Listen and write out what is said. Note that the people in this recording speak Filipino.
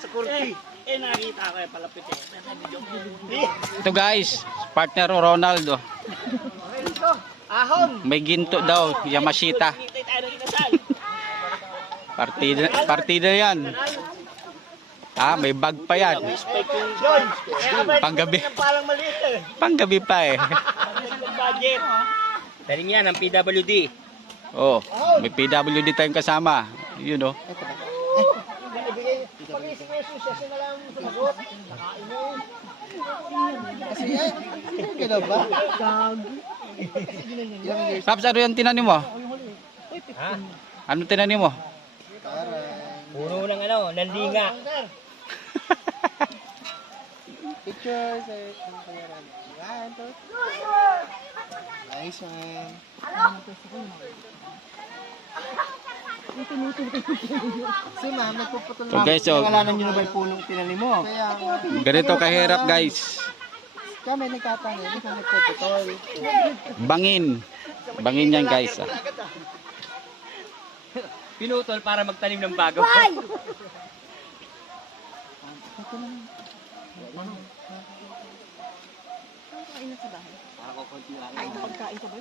Security. Nakita ko yung palapit eh. Ito guys, partner Ronaldo. Ahon! May ginto daw, Yamashita. Partida yan. May bag pa yan. Panggabi. Panggabi pa eh. Daling yan, ang PWD. Oh, may PWD tayong kasama. Yun oh. Paps, ano yung tinanim mo? Ha? Ano tinanim mo? Puno ng nanlinga. Pictures. Nice one. Si ma'am, nagpuputol So guys, so, Pangalanan nyo na ba yung punong tinanim mo? ganito kahirap guys. Kami nagtatanong, hindi kami nagpuputol. Bangin. Bangin yan guys. Pinutol para magtanim ng bago. Ay, ito pagkain ka ba?